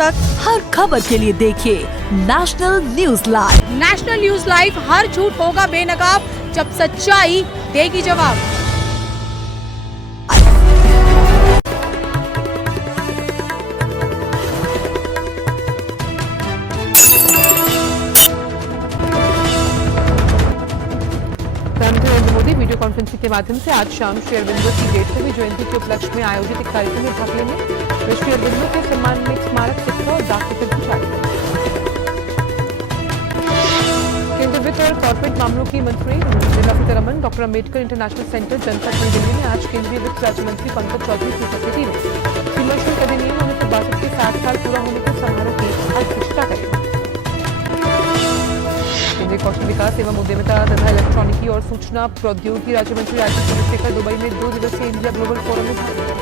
तक हर खबर के लिए देखिए national news live. National news live, हर झूठ होगा बेनकाब जब सच्चाई देगी जवाब। नरेंद्र मोदी वीडियो कॉन्फ्रेंसिंग के माध्यम से आज शाम श्री अरबिंदो की 150वीं जयंती के उपलक्ष्य में आयोजित एक कार्यक्रम में भाग लेंगे। वे श्री अरबिंदो के सम्मान में एक स्मारक सिक्का और डाक टिकट भी जारी करेंगे। केंद्रीय वित्त और कॉर्पोरेट मामलों की मंत्री Nirmala Sitharaman doctor Ambedkar international centre जनपद नई दिल्ली में आज केंद्रीय वित्त राज्य मंत्री पंकज चौधरी की उपस्थिति में सीमा शुल्क अधिनियम 1962 के 60 साल पूरा होने के समारोह की अध्यक्षता करेंगे। केंद्रीय कौशल विकास एवं उद्यमिता तथा इलेक्ट्रॉनिकी और सूचना प्रौद्योगिकी राज्य मंत्री राजीव चंद्रशेखर दुबई में 2 दिवसीय इंडिया ग्लोबल फोरम में भाग लेंगे।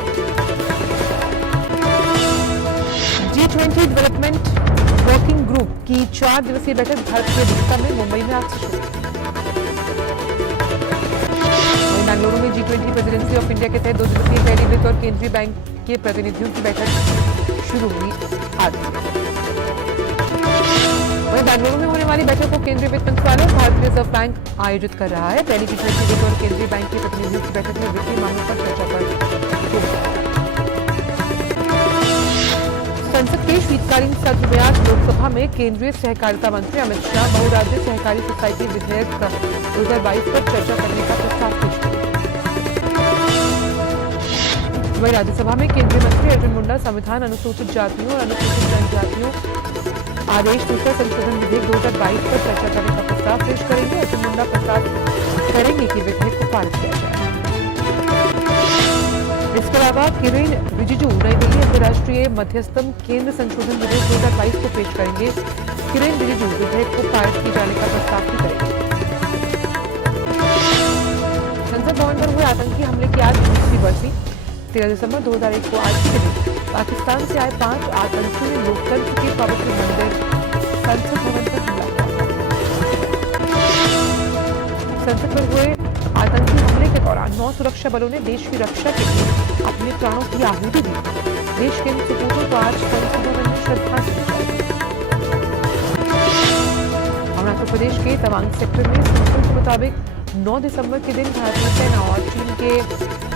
G20 डेवलपमेंट वर्किंग ग्रुप की 4 दिवसीय बैठक भारत की अध्यक्षता में मुंबई में आज से शुरू। बेंगलुरु में G20 प्रेसिडेंसी ऑफ इंडिया के तहत 2 दिवसीय पहली वित्त और केंद्रीय बैंक के प्रतिनिधियों की बैठक शुरू हुई आज। बेंगलुरु में होने वाली बैठक को केंद्रीय वित्त मंत्रालय भारतीय रिजर्व बैंक आयोजित कर रहा है। पहली G20 वित्त और केंद्रीय बैंक के प्रतिनिधियों की बैठक में वित्तीय मामलों पर चर्चा कर संसद के शीतकालीन सत्र में आज लोकसभा में केंद्रीय सहकारिता मंत्री अमित शाह बहुराज्य सहकारी सोसाइटी विधेयक 2022 पर चर्चा करने का प्रस्ताव पेश करेंगे। वहीं राज्यसभा में केंद्रीय मंत्री अर्जुन मुंडा संविधान अनुसूचित जातियों और अनुसूचित जनजातियों आदेश दूसरा संशोधन विधेयक 2022 पर चर्चा करने का प्रस्ताव पेश करेंगे। अर्जुन मुंडा प्रस्ताव करेंगे कि विधेयक को पारित किया जाए। इसके अलावा किरेन रिजिजू नई दिल्ली अंतर्राष्ट्रीय मध्यस्थम केंद्र संशोधन विधेयक 2022 को पेश करेंगे। किरेन रिजिजू विधेयक को पारित किए जाने का प्रस्ताव भी करेंगे। संसद भवन पर हुए आतंकी हमले की आज 20वीं बरसी। 13 दिसंबर 2001 को आज के दिन पाकिस्तान से आए 5 आतंकियों ने लोकतंत्र के पवित्र मंदिर संसद भवन पर हमला किया। संसद पर हुए आतंकी हमले के दौरान 9 सुरक्षा बलों ने देश की रक्षा के लिए अपने प्राणों की आहुति दी। देश के इन सपूतों को आज संसद भवन में श्रद्धांजलि दी जाएगी। अरुणाचल प्रदेश के तवांग सेक्टर में सूत्रों के मुताबिक 9 दिसंबर के दिन भारतीय सेना और चीन के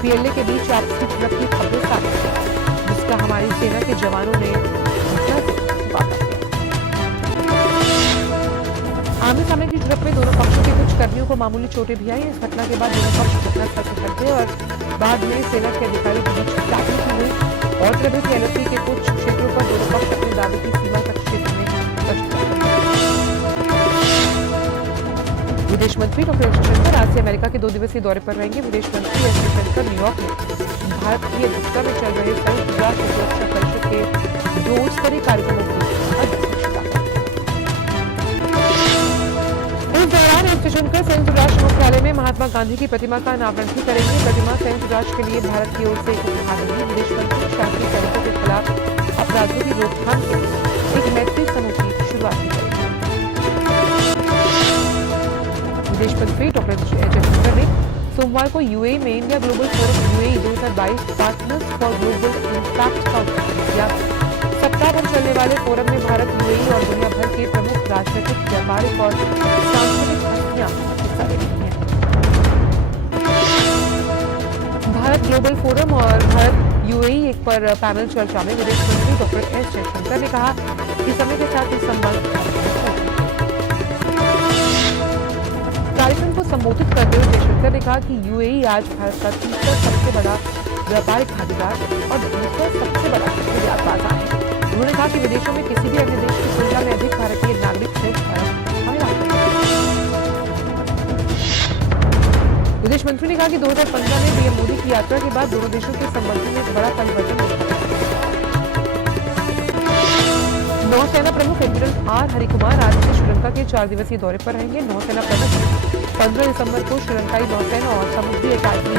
PLA के बीच आपसी झड़प की खबरें सामने आई, जिसका हमारी सेना के जवानों ने मुकाबला किया। आमने सामने की झड़प में दोनों पक्षों के कुछ कर्मियों को मामूली चोटें भी आई। इस घटना के बाद दोनों पक्ष घटनास्थल से हट गए और बाद में सेना के अधिकारियों के बीच बैठक की हुई और LOC के कुछ क्षेत्रों पर दोनों पक्ष अपने दावे की सीमा तक क्षेत्र में गश्त कर रहे हैं। विदेश मंत्री डॉक्टर एस जयशंकर आज से अमेरिका के 2 दिवसीय दौरे पर रहेंगे। विदेश मंत्री एस जयशंकर न्यूयॉर्क में भारत की अध्यक्षता में चल रहे संयुक्त राष्ट्र सुरक्षा परिषद के 2 स्तरीय कार्यक्रमों की अध्यक्षता करेंगे। इस दौरान एस जयशंकर संयुक्त राष्ट्र मुख्यालय में महात्मा गांधी की प्रतिमा का अनावरण भी करेंगे। प्रतिमा संयुक्त राष्ट्र के लिए भारत की ओर से एक उपहार होगी। विदेश मंत्री शासकीय सैनिकों के खिलाफ अपराधों की रोकथाम के लिए एक मैत्री समूह की शुरुआत भी करेंगे। विदेश मंत्री डॉक्टर एस जयशंकर ने सोमवार को यूएई में India global forum UAE 2022 partners for global impact का उद्घाटन किया। सप्ताह भर चलने वाले फोरम में भारत, यूएई और दुनिया भर के प्रमुख राजनीतिक, व्यापारिक और सांस्कृतिक हस्तियां हिस्सा ले रही हैं। भारत ग्लोबल फोरम और भारत यूएई एक पर पैनल चर्चा में विदेश मंत्री डॉक्टर एस जयशंकर ने कहा कि समय के साथ इस संबंध कार्यक्रम को संबोधित करते हुए जयशंकर ने कहा कि यूएई आज भारत का तीसरा सबसे बड़ा व्यापारिक भागीदार और दूसरा सबसे बड़ा निर्यात बाजार है। उन्होंने कहा कि विदेशों में किसी भी अन्य देश की तुलना में अधिक भारतीय नागरिक से भारत हमें लाते हैं। विदेश मंत्री ने कहा कि 2015 में पीएम मोदी की यात्रा के बाद दोनों देशों के संबंधों में एक बड़ा परिवर्तन देखा गया। नौसेना प्रमुख एडमिरल आर हरिकुमार आज से श्रीलंका के 4 दिवसीय दौरे पर रहेंगे। नौसेना प्रमुख 15 दिसंबर को श्रीलंकाई नौसेना और समुद्री अकादमी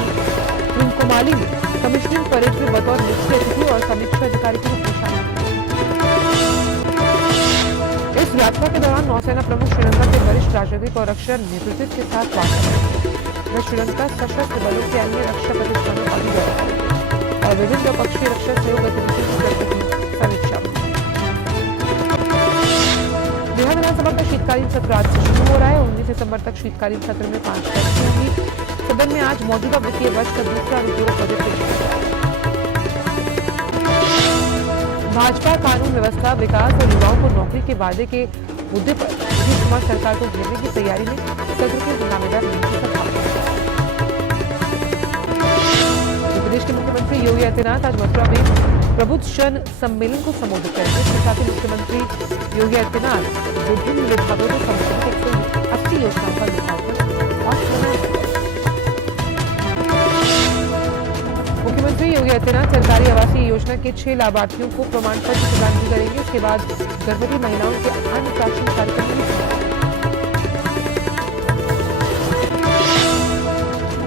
त्रिंकोमाली में कमिश्निंग परेड में बतौर मुख्य अतिथि और समीक्षा अधिकारी के रूप में शामिल होंगे। इस यात्रा के दौरान नौसेना प्रमुख श्रीलंका के वरिष्ठ राजनीतिक और रक्षा नेतृत्व के साथ वार्ता करेंगे। वे श्रीलंका सशस्त्र बलों के अन्य रक्षा प्रतिष्ठानों का भी दौरा करेंगे और विभिन्न द्विपक्षीय रक्षा सहयोग गतिविधियों की प्रगति की समीक्षा विधानसभा का शीतकालीन सत्र आज से शुरू हो रहा है। 19 दिसंबर तक शीतकालीन सत्र में 5 बैठकें होंगी। सदन में आज मौजूदा वित्तीय वर्ष का दूसरा अनुपूरक बजट पेश किया जाएगा। भाजपा कानून व्यवस्था, विकास और युवाओं को नौकरी के वादे के मुद्दे पर नीतीश कुमार सरकार को घेरने की तैयारी में सत्र के हंगामेदार होने की संभावना है। उत्तर प्रदेश के मुख्यमंत्री योगी आदित्यनाथ आज मथुरा में प्रबुद्ध जन सम्मेलन को संबोधित करेंगे। इसके साथ ही मुख्यमंत्री योगी आदित्यनाथ विभिन्न विभागों में संबंधित 180 योजनाओं का लोकार्पण और शिलान्यास करेंगे। मुख्यमंत्री योगी आदित्यनाथ सरकारी आवासीय योजना के 6 लाभार्थियों को प्रमाण पत्र प्रदान भी करेंगे। इसके बाद गर्भवती महिलाओं के अन्नप्राशन कार्यक्रम में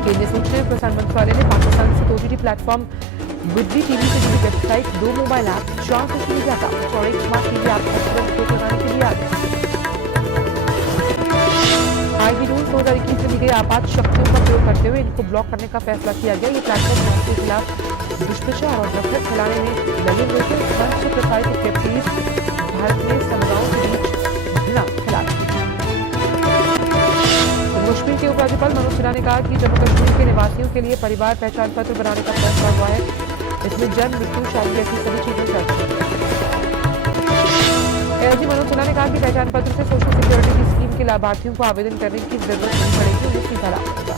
केंद्रीय सूचना एवं प्रसारण मंत्रालय ने पाकिस्तान से OTT प्लेटफॉर्म बुद्धि टीवी से जुड़ी website, 2 mobile app, 4 social media account और 1 स्मार्ट टीवी ऐप पर तुरंत रोक लगाने के लिए आदेश। आईटी रूल्स 2021 में दी गई आपात शक्तियों का प्रयोग करते हुए इनको ब्लॉक करने का फैसला किया गया। ये प्लेटफॉर्म भारत के खिलाफ दुष्प्रचार और नफरत फैलाने में लगे हुए थे। मंच से प्रसारित वेब सीरीज भारत में समुदायों के बीच घृणा फैलाती है। जम्मू कश्मीर के उपराज्यपाल मनोज सिन्हा ने कहा कि जम्मू कश्मीर के निवासियों के लिए परिवार पहचान पत्र बनाने का फैसला हुआ है। इसमें जन्म, मृत्यु, शादी ऐसी सभी चीजें दर्ज की गई। एआईजी मनोज सिन्हा ने कहा कि पहचान पत्र से सोशल सिक्योरिटी की स्कीम के लाभार्थियों को आवेदन करने की जरूरत नहीं पड़ेगी, उन्हें सीधा लाभ मिलेगा।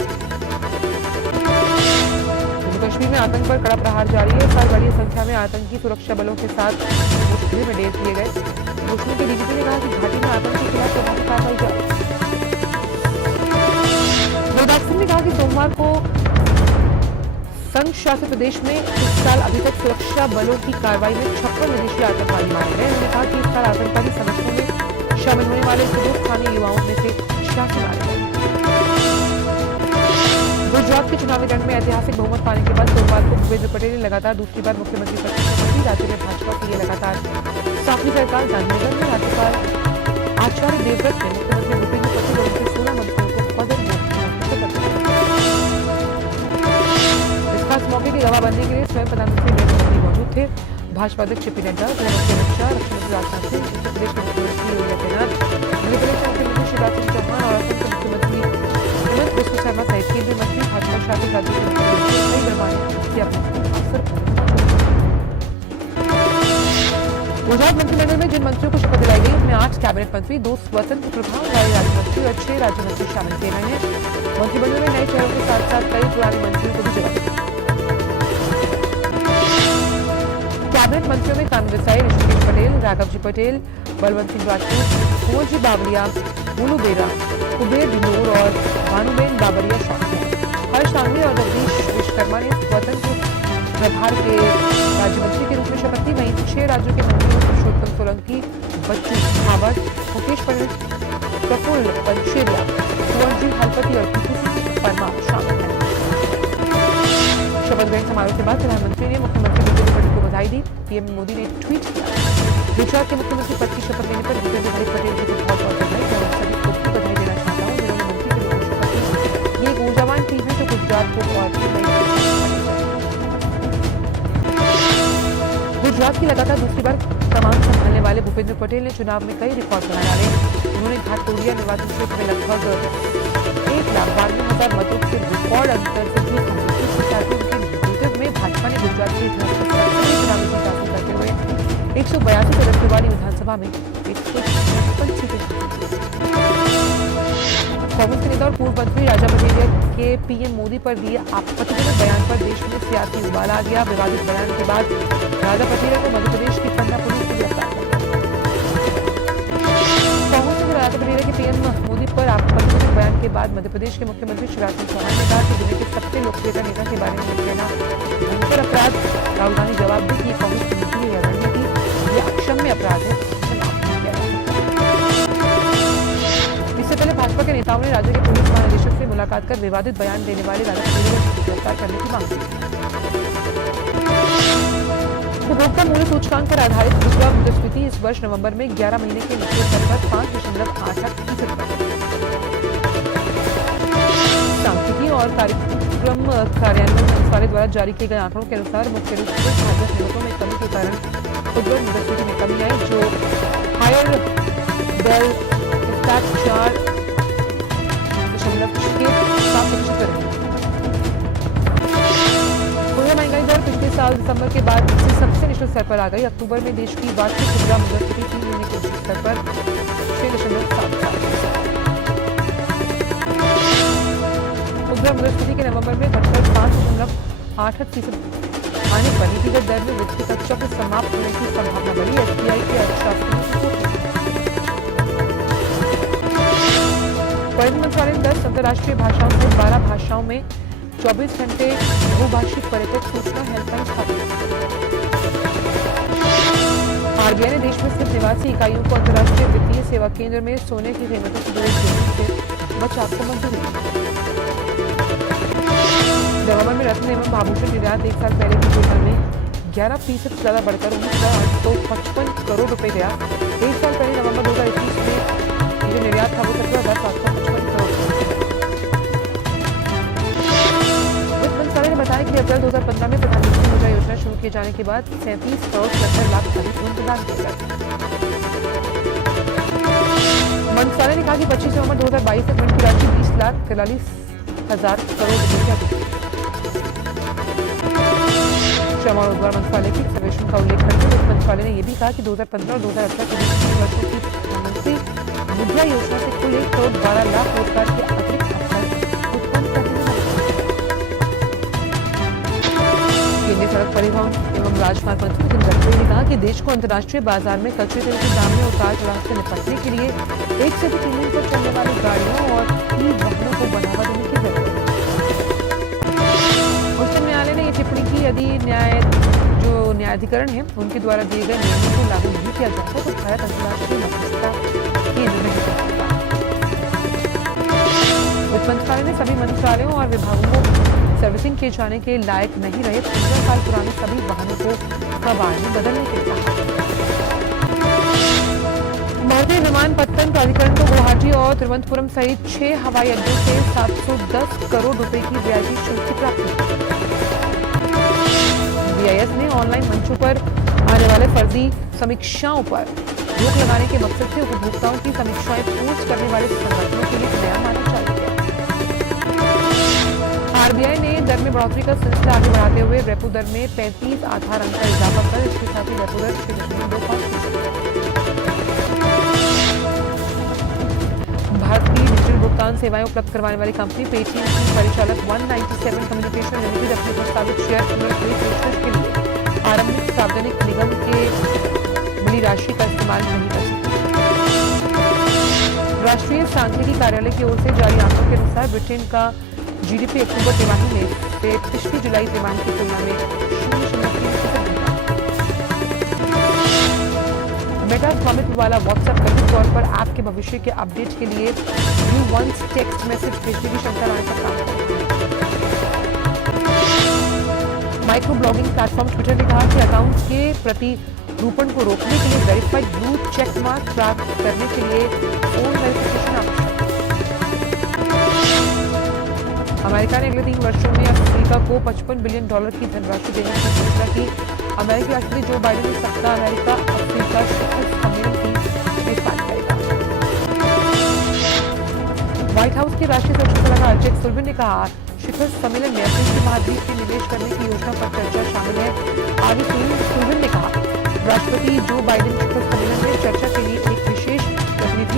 जम्मू कश्मीर में आतंक पर कड़ा प्रहार जारी है। इस बार बड़ी संख्या में आतंकी सुरक्षा बलों के साथ मुश्किल में ढेर किए गए। कश्मीर के डीजीपी ने कहा कि घाटी में आतंक के खिलाफ प्रभावी कार्रवाई जारी है। गुरदास सिंह ने कहा कि सोमवार को संघ शासित प्रदेश में इस साल अभी तक सुरक्षा बलों की कार्रवाई में 56 विदेशी आतंकवादी मारे गए। उन्होंने कहा कि इस साल आतंकवादी संगठनों में शामिल होने वाले 2 स्थानीय युवाओं में से 86 मारे गए। गुजरात के चुनावी रण में ऐतिहासिक बहुमत पाने के बाद सोमवार को भूपेंद्र पटेल ने लगातार दूसरी बार मुख्यमंत्री पद की शपथ ली। राज्य में भाजपा की ये लगातार 7वीं सरकार। गांधीनगर में राज्यपाल आचार्य देवव्रत ने मुख्यमंत्री भूपेंद्र पटेल और उनके 16 मंत्रियों को पद और गोपनीयता की शपथ दिलाई। इस मौके की गवाह बनने के लिए स्वयं प्रधानमंत्री नरेंद्र मोदी मौजूद थे। भाजपा अध्यक्ष जेपी नड्डा, गृहमंत्री अमित शाह, रक्षा मंत्री राजनाथ सिंह, उत्तर प्रदेश के मुख्यमंत्री योगी आदित्यनाथ, मध्य प्रदेश के मुख्यमंत्री शिवराज सिंह चौहान और असम के मुख्यमंत्री हेमंत बिस्वा शर्मा सहित केंद्रीय मंत्री, भाजपा शासित राज्यों के मुख्यमंत्री कई गणमान्य अपने अवसर पर गुजरात मंत्रिमंडल में जिन मंत्रियों को शपथ दिलाई गई उनमें 8 कैबिनेट मंत्री, 2 स्वतंत्र प्रभाव वाले राज्य मंत्री और 6 राज्य मंत्री शामिल किए गए हैं। मंत्रिमंडल में नए चेहरों के साथ साथ कई पुराने मंत्रियों को भी जगह दी। कैबिनेट मंत्रियों में कानून विसाई ऋषिकेश पटेल, राघव जी पटेल, बलवंत सिंह राजपूत, कुंवर जी बावलिया, मुलू बेरा, कुबेर ढिंडोर और भानुबेन बाबरिया शामिल हैं। हर्ष सांघवी और जगदीश विश्वकर्मा ने स्वतंत्र प्रभार के राज्य मंत्री के रूप में शपथ ली। वहीं 6 राज्यों के मंत्रियों पुरुषोत्तम सोलंकी, बच्चू भावड़, मुकेश पंडित, प्रफुल्ल पंचेरिया, कुंवर हलपति और पीपू परमार शामिल हैं। शपथ ग्रहण समारोह के बाद प्रधानमंत्री ने मुख्यमंत्री भूपेंद्र पटेल को बधाई दी। पीएम मोदी ने ट्वीट किया, गुजरात के मुख्यमंत्री पद की शपथ लेने पर भूपेंद्र भाई पटेल जी को बहुत बहुत बधाई। मैं उन सभी को भी बधाई देना चाहता हूँ जिन्होंने मंत्री के रूप में शपथ ली। ये एक ऊर्जावान टीम है जो गुजरात को और भी गुजरात की लगातार दूसरी बार कमान संभालने वाले भूपेंद्र पटेल ने चुनाव में कई रिकॉर्ड बना डाले। उन्होंने घाटकोड़िया निर्वाचन क्षेत्र में लगभग 1,92,000 मतों के रिकॉर्ड अंतर से जीत हासिल की। इसके साथ ही उनके नेतृत्व में भाजपा ने गुजरात के इतिहास में सबसे चुनावी जीत हासिल करते हुए 182 सदस्यों वाली विधानसभा में 156 सीटें हासिल की। कांग्रेस के नेता और पूर्व मंत्री राजा पटेरिया के पीएम मोदी पर दिए आपत्तिजनक बयान पर देश में सियासी उबाल आ गया। विवादित बयान के बाद राजा पटेरिया को मध्य प्रदेश की पन्ना पुलिस ने गिरफ्तार कर लिया। कांग्रेस ने राजा पटेरिया के पीएम मोदी पर आपत्तिजनक बयान के बाद मध्य प्रदेश के मुख्यमंत्री शिवराज सिंह चौहान ने कहा कि दुनिया के सबसे लोकप्रिय नेता के बारे में कहना भयंकर अपराध। राहुल गांधी जवाब दी कि कांग्रेस की नीति या रणनीति ये अक्षम्य अपराध है, इसे माफ नहीं किया जा सकता। इससे पहले भाजपा के नेताओं ने राज्य के पुलिस महानिदेशक से मुलाकात कर विवादित बयान देने वाले राजा पटेरिया को गिरफ्तार करने की मांग की। उपभोक्ता मूल्य सूचकांक पर आधारित दूसरा मुद्रास्फीति इस वर्ष नवंबर में 11 महीने के निचले स्तर पर 5.88% सांख्यिकी और कार्यक्रम कार्यान्वयन मंत्रालय द्वारा जारी किए गए आंकड़ों के अनुसार मुख्य रूप से खाद्य कीमतों में कमी के कारण खुदरा मुद्रास्फीति में कमी आई, जो हायर बेल 4.7% रहेगी। खुदरा महंगाई दर पिछले साल दिसंबर के बाद से सबसे निचले स्तर पर आ गई। अक्टूबर में देश की वार्षिक खुदरा मुद्रास्फीति 3 महीने के स्तर पर 6.7%। खुदरा मुद्रास्फीति के नवंबर में घटकर 5.88% आने पर नीतिगत दर में वृद्धि का चक्र समाप्त होने की संभावना बढ़ी। एसबीआई के अर्थशास्त्री पर्यटन मंत्रालय ने 10 अंतर्राष्ट्रीय भाषाओं सहित 12 भाषाओं में 24 घंटे बहुभाषिक पर्यटक सूचना हेल्पलाइन स्थापित। आरबीआई ने देश में स्थित निवासी इकाइयों को अंतर्राष्ट्रीय वित्तीय सेवा केंद्र में सोने की कीमतों से जुड़े जोखिम से बचाव को मंजूरी दी। नवंबर में रत्न एवं आभूषण निर्यात एक साल पहले की तुलना में 11% ज्यादा बढ़कर 19,855 करोड़ रुपए गया। एक साल पहले नवंबर 2021 में जो निर्यात था वो 17,755 करोड़। वित्त मंत्रालय ने बताया कि अप्रैल 2015 में प्रधानमंत्री मुद्रा योजना शुरू किए जाने के बाद 37 करोड़ 70 लाख अधिक ऋण प्रदान किए गए। मंत्रालय ने कहा कि 25 नवंबर 2022 तक ऋण की राशि 20,43,000 करोड़ रुपए से अधिक। श्रम और रोजगार मंत्रालय की सर्वेक्षण का उल्लेख करते हुए वित्त मंत्रालय ने यह भी कहा कि 2015 और 2018 के बीच 3 वर्षों की प्रधानमंत्री मुद्रा योजना से कुल 1 करोड़ 12 लाख रोजगार के अतिरिक्त अवसर उत्पन्न करने में मदद। केंद्रीय सड़क परिवहन एवं राजमार्ग मंत्री नितिन गडकरी ने कहा कि देश को अंतर्राष्ट्रीय बाजार में कच्चे तेल के दाम में उतार चढ़ाव से निपटने के लिए एक से अधिक ईंधन पर चलने वाली गाड़ियों और ई वाहनों को बढ़ावा देने की जरूरत है। उच्चतम न्यायालय ने ये टिप्पणी की यदि न्यायाधिकरण है उनके द्वारा दिए गए निर्णयों को लागू नहीं किया जाता तो भारत अंतर्राष्ट्रीय मध्यस्थता केंद्र नहीं बन सकता। वित्त मंत्रालय ने सभी मंत्रालयों और विभागों को सर्विसिंग किए जाने के लायक नहीं रहे 15 साल पुराने सभी वाहनों को कबाड़ में बदलने के लिए कहा। भारतीय विमानपत्तन प्राधिकरण को गुवाहाटी और तिरुवनंतपुरम सहित 6 हवाई अड्डों से 710 करोड़ रुपए की रियायती शुल्क की प्राप्ति। बीआईएस ने ऑनलाइन मंचों पर आने वाले फर्जी समीक्षाओं पर रोक लगाने के मकसद से उपभोक्ताओं की समीक्षाएं पोस्ट करने वाले संगठनों के लिए नया मानक जारी किया। आरबीआई ने दर में बढ़ोतरी का सिलसिला आगे बढ़ाते हुए रेपो दर में 35 आधार अंक का इजाफा कर इसके साथ ही रेपो दर 6.25%। भारत की डिजिटल भुगतान सेवाएं उपलब्ध करवाने वाली कंपनी पेटीएम की परिचालक 197 कम्युनिकेशन लिमिटेड अपने प्रस्तावित शेयर पुनर्खरीद पेशकश के लिए आरंभिक सार्वजनिक निगम के मिली राशि का इस्तेमाल नहीं कर सकती। राष्ट्रीय सांख्यिकी कार्यालय की ओर से जारी आंकड़ों के अनुसार ब्रिटेन का जीडीपी अक्टूबर तिमाही में से पिछली जुलाई तिमाही की तुलना में 0.3% घटा। मेटा स्वामित्व वाला व्हाट्सएप कथित तौर पर ऐप के भविष्य के अपडेट के लिए न्यू वंस टेक्स्ट मैसेज भेजने की क्षमता लाने का काम कर रहा है। माइक्रो ब्लॉगिंग प्लेटफॉर्म ट्विटर ने कहा कि अकाउंट के प्रतिरूपण को रोकने के लिए वेरीफाइड ब्लू चेक मार्क प्राप्त करने के लिए फोन वेरिफिकेशन आवश्यक। अमेरिका ने अगले 3 वर्षों में अफ्रीका को $55 बिलियन की धनराशि देने की घोषणा की। अमेरिकी राष्ट्रपति जो बाइडेन ने सप्ताह अमेरिका अफ्रीका शिखर सम्मेलन की मेजबानी करेगा। व्हाइट हाउस के राष्ट्रीय सुरक्षा सलाहकार जैक सुल्लिवन ने कहा शिखर सम्मेलन में अफ्रीकी महाद्वीप में निवेश करने की योजना पर चर्चा शामिल है। आगे सुल्लिवन ने कहा राष्ट्रपति जो बाइडेन शिखर सम्मेलन में चर्चा के लिए एक विशेष प्रतिनिधि भी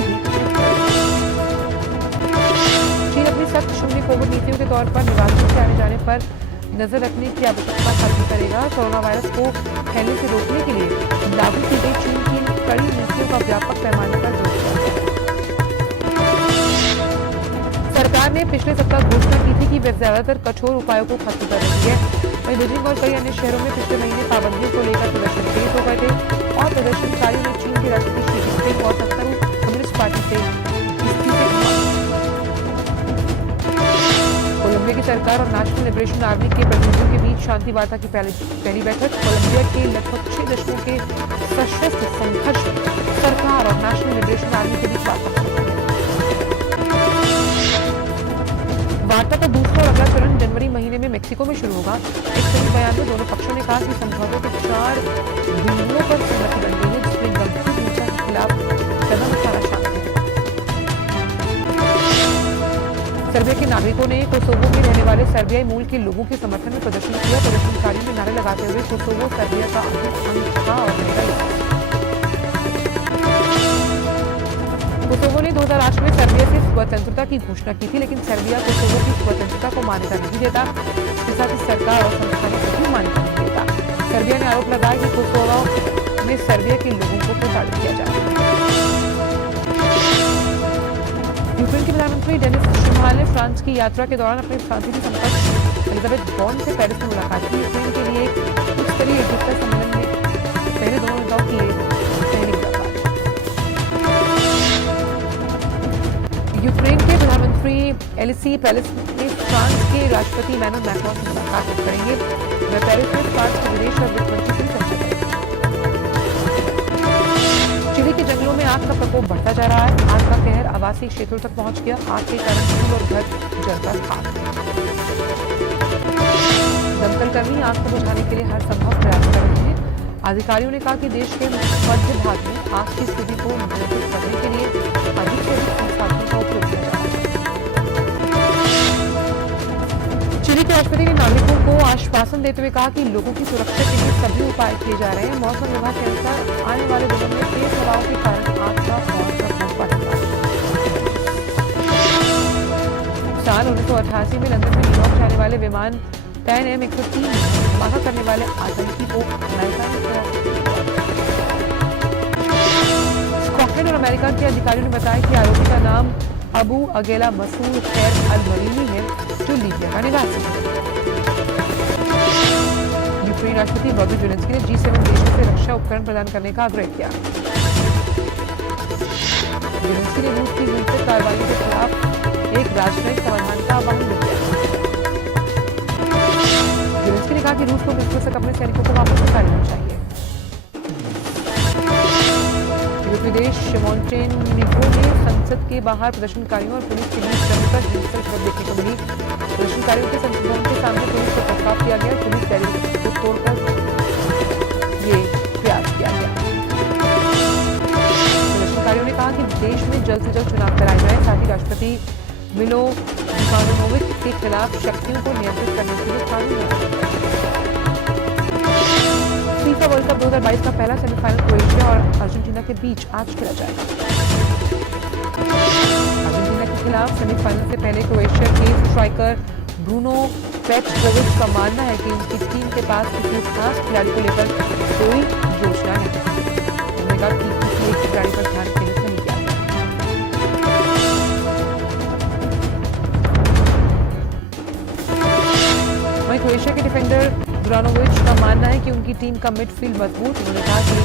चीन अपनी सख्त शून्य कोविड नीतियों के तौर पर निवासियों के आने जाने पर नजर रखने की आवश्यकता खत्म करेगा। कोरोना वायरस को फैलने से रोकने के लिए लागू की गई चीन की कड़ी नीतियों का व्यापक पैमाने पर विरोध किया। सरकार ने पिछले सप्ताह घोषणा की थी कि वे ज्यादातर कठोर उपायों को खत्म कर रही है। वहीं बीजिंग और कई अन्य शहरों में पिछले महीने पाबंदियों को लेकर प्रदर्शन तेज हो गए थे और प्रदर्शनकारियों ने चीन के राष्ट्रपति शी जिनपिंग और सत्तारूढ़ कम्युनिस्ट पार्टी से कोलंबिया की सरकार और नेशनल लिबरेशन आर्मी के प्रतिनिधियों के बीच शांति वार्ता की पहली बैठक। कोलंबिया के लगभग 6 दशकों के सशस्त्र संघर्ष में सरकार और नेशनल लिबरेशन आर्मी के बीच वार्ता चल रही है। वार्ता का दूसरा और अगला चरण जनवरी महीने में मेक्सिको में शुरू होगा। एक संयुक्त बयान में दोनों पक्षों ने कहा कि समझौते के 4 बिंदुओं पर सहमति बन गई है जिसमें गंभीर हिंसा के खिलाफ कदम उठाना शामिल है। सर्बिया के नागरिकों ने कोसोवो में रहने वाले सर्बियाई मूल के लोगों के समर्थन में प्रदर्शन किया। प्रदर्शनकारियों ने नारे लगाते हुए कोसोवो सर्बिया का अंग था और रहेगा। कोसोवो ने 2008 में सर्बिया से स्वतंत्रता की घोषणा की थी, लेकिन सर्बिया कोसोवो की स्वतंत्रता को मान्यता नहीं देता। इसके साथ ही सरकार और संस्थानों को भी मान्यता नहीं देता। सर्बिया ने आरोप लगाया कि कोसोवो में सर्बिया के लोगों को प्रताड़ित किया जा रहा है। यूक्रेन के प्रधानमंत्री डेनिस शिमहाल ने फ्रांस की यात्रा के दौरान अपने फ्रांसीसी समकक्ष एलिजाबेथ बॉर्न से पेरिस में मुलाकात की। यूक्रेन के लिए उच्च स्तरीय एकजुटता सम्मेलन में पहले दोनों नेताओं की पहली मुलाकात। यूक्रेन के प्रधानमंत्री एलिसी पेरिस में फ्रांस के राष्ट्रपति इमैनुअल मैक्रोन से मुलाकात करेंगे। वे पेरिस में फ्रांस के विदेश और वित्त मंत्री से चर्चा करेंगे। चिली के जंगलों में आग का प्रकोप बढ़ता जा रहा है। आग का कहर आवासीय क्षेत्रों तक पहुंच गया। आग के कारण स्कूल और घर जलकर खाक। दमकल कर्मी आग को बुझाने के लिए हर संभव प्रयास कर रहे हैं। अधिकारियों ने कहा कि देश के मध्य भाग में आग की स्थिति को नियंत्रित करने के लिए अधिक से अधिक संसाधनों का उपयोग किया जा रहा है। चिली के राष्ट्रपति ने नागरिकों को आश्वासन देते हुए कहा कि लोगों की सुरक्षा के लिए सभी उपाय किए जा रहे हैं। मौसम विभाग के अनुसार आने वाले दिनों में तेज हवाओं के कारण आग का और प्रकोप बढ़ेगा। साल 1988 में लंदन में न्यूयॉर्क जाने वाले विमान पैन एम 103 धमाका करने वाले आतंकी को अमेरिका ने स्कॉटलैंड और अमेरिका के अधिकारियों ने बताया कि आरोपी का नाम अबू अगेला मसूद खैर अल मरीनी है, जो लीबिया का निवासी है। यूक्रेन राष्ट्रपति वोलोदिमीर ज़ेलेंस्की ने G7 देशों से रक्षा उपकरण प्रदान करने का आग्रह किया। ज़ेलेंस्की ने रूस की हिंसक कार्रवाई के खिलाफ एक राजनयिक समाधान का आह्वान किया। ज़ेलेंस्की ने कहा कि रूस को मिस्र तक अपने सैनिकों को वापस निकाल लेना चाहिए। विदेश मॉन्टेनेग्रो में संसद के बाहर प्रदर्शनकारियों और पुलिस के बीच जमकर हिंसक झड़प देखने को मिली। प्रदर्शनकारियों के संसद भवन के सामने पुलिस को प्रस्ताव किया गया। पुलिस बैरिकेड को तोड़कर ये प्रयास किया गया। प्रदर्शनकारियों ने कहा कि देश में जल्द से जल्द चुनाव कराए जाए, साथ ही राष्ट्रपति मिलो डुकानोविच के खिलाफ शक्तियों को नियंत्रित करने के लिए कानून बनाया। फीफा वर्ल्ड कप 2022 का पहला सेमीफाइनल क्रोएशिया और अर्जेंटीना के बीच आज खेला जाएगा। अर्जेंटीना के खिलाफ सेमीफाइनल से पहले क्रोएशिया के स्ट्राइकर ब्रूनो पेट्रोविच का मानना है कि उनकी टीम के पास किसी खास खिलाड़ी को लेकर कोई योजना नहीं। उन्होंने कहा कि किसी एक खिलाड़ी पर ध्यान केंद्रित नहीं किया। वहीं क्रोएशिया के डिफेंडर दुरानोविच का मानना है कि उनकी टीम का मिडफील्ड मजबूत। उन्होंने कहा कि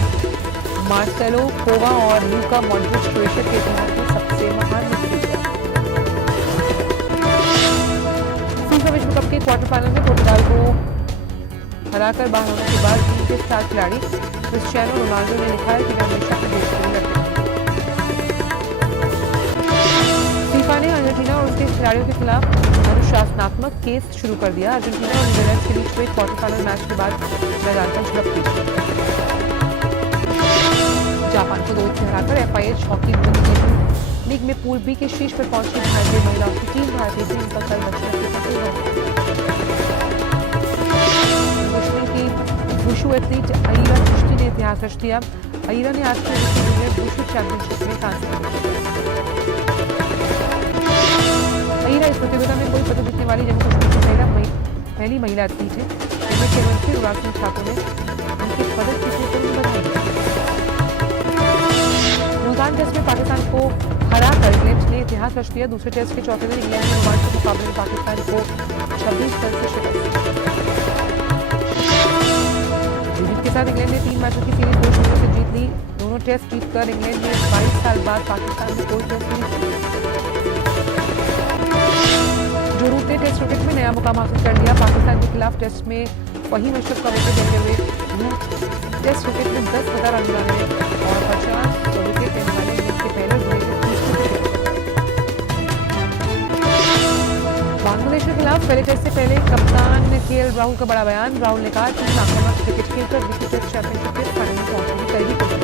मार्सेलो कोवा और लूका मॉड्रिच क्रोएशिया के इतिहास में सबसे महान मिडफील्डर हैं। फीफा विश्व कप के क्वार्टर फाइनल में पोर्टुगाल को हराकर बाहर होने के बाद टीम के स्टार खिलाड़ी क्रिस्टियानो रोनाल्डो ने लिखा है कि वे हमेशा अपने देश के लिए लड़ते हैं। फीफा ने अर्जेंटीना और उसके खिलाड़ियों के खिलाफ अनुशासनात्मक केस शुरू कर दिया। अर्जेंटीना और नीदरलैंड्स के बीच हुए क्वार्टर फाइनल मैच के बाद मैदान पर झड़प हुई। जापान को 2-1 से हराकर FIH हॉकी वुमेन्स लीग में पूल बी के शीर्ष पर पहुंची भारतीय महिलाओं की टीम। भारतीय टीम का कल दक्षिण अफ्रीका की वुशु एथलीट अईरा चिश्ती ने इतिहास रच दिया। अईरा ने आज के जूनियर वुशु चैंपियनशिप में कांस्य पदक जीता। अईरा इस प्रतियोगिता में कोई पदक जीतने वाली जम्मू कश्मीर की पहली महिला एथलीट है। मुख्यमंत्री युवराज सिंह ठाकुर ने उनके पदक जीतने को बधाई दी। मुल्तान टेस्ट में पाकिस्तान को हराकर इंग्लैंड ने इतिहास रच दिया। दूसरे टेस्ट के चौथे दिन इंग्लैंड ने रोमांचक मुकाबले में पाकिस्तान को 26 रन से शिकस्त दी। के साथ इंग्लैंड ने 3 मैचों की सीरीज 2-0 से जीत ली। दोनों टेस्ट जीतकर इंग्लैंड ने 22 साल बाद पाकिस्तान में कोई टेस्ट नहीं जीती। जो रूट ने टेस्ट क्रिकेट में नया मुकाम हासिल कर लिया। पाकिस्तान के खिलाफ टेस्ट में फहीम अशरफ का विकेट देते हुए रूट टेस्ट क्रिकेट में 10,000 रन बनाने और 50 विकेट लेने वाले इंग्लैंड के पहले बांग्लादेश के खिलाफ पहले टेस्ट से पहले कप्तान KL राहुल का बड़ा बयान। राहुल ने कहा कि आक्रामक क्रिकेट खेलकर विश्व टेस्ट चैंपियनशिप के फाइनल में पहुंचने की कड़ी कोशिश।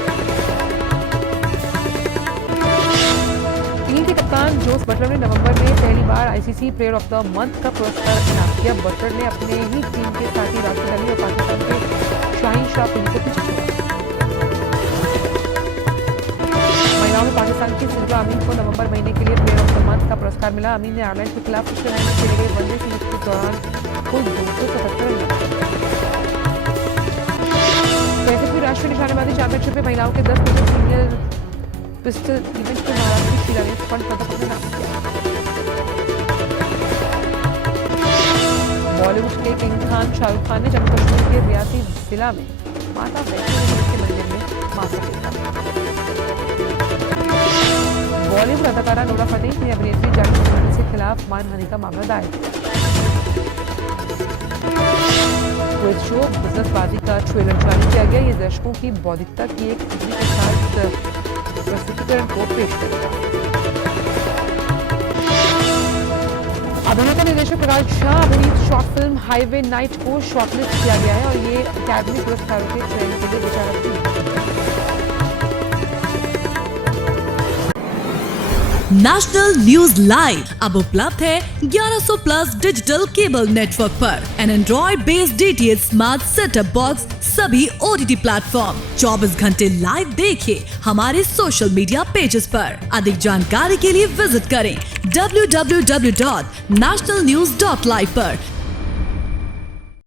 टीम के कप्तान जोस बटलर ने नवंबर में पहली बार ICC player of the month का पुरस्कार इनाम किया। बटलर ने अपने ही टीम के साथी राशिद अली और पाकिस्तान के शाहीन शाह को पीछे छोड़ा। महिलाओं में पाकिस्तान की सिल्वा अमीन को नवंबर महीने के लिए प्लेयर ऑफ द मंथ का पुरस्कार मिला। अमीन ने आयरलैंड के खिलाफ पिछले महीने खेले गए वनडे सीरीज के दौरान कुल 277 रन बनाए। 35वीं राष्ट्रीय निशानेबाजी चैंपियनशिप में महिलाओं के 10 मीटर सीनियर पिस्टल इवेंट में महाराष्ट्र की शीला ने स्वर्ण पदक अपने नाम किया। बॉलीवुड के किंग खान शाहरुख खान ने जम्मू कश्मीर के रियासी जिला में माता वैष्णो देवी के मंदिर में माथा टेका। बॉलीवुड अदाकारा नोरा फतेही ने अभिनेत्री जाकिर खान के खिलाफ मानहानि का मामला दायर किया। क्विज शो बिजनेसबाजी का ट्रेलर जारी किया गया। ये दर्शकों की बौद्धिकता की एक डिग्री के साथ प्रस्तुतिकरण को पेश करेगा। अभिनेता निर्देशक प्रकाश शाह अभिनीत शॉर्ट फिल्म हाईवे नाइट को शॉर्टलिस्ट किया गया है और ये अकादमी पुरस्कारों के चयन के लिए विचाराधीन है। नेशनल न्यूज लाइव अब उपलब्ध है 1100 प्लस डिजिटल केबल नेटवर्क पर। An android based DTH smart setup box सभी OTT प्लेटफॉर्म। 24 घंटे लाइव देखिए हमारे सोशल मीडिया पेजेस पर। अधिक जानकारी के लिए विजिट करें www.nationalnews.live पर।